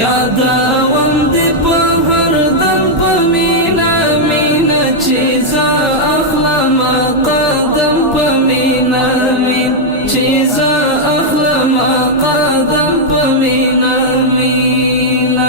یادوم دی په هر دم په مینا مینا چې زه اخلم قدم په مینا مینا چې زه اخلم قدم په مینا مینا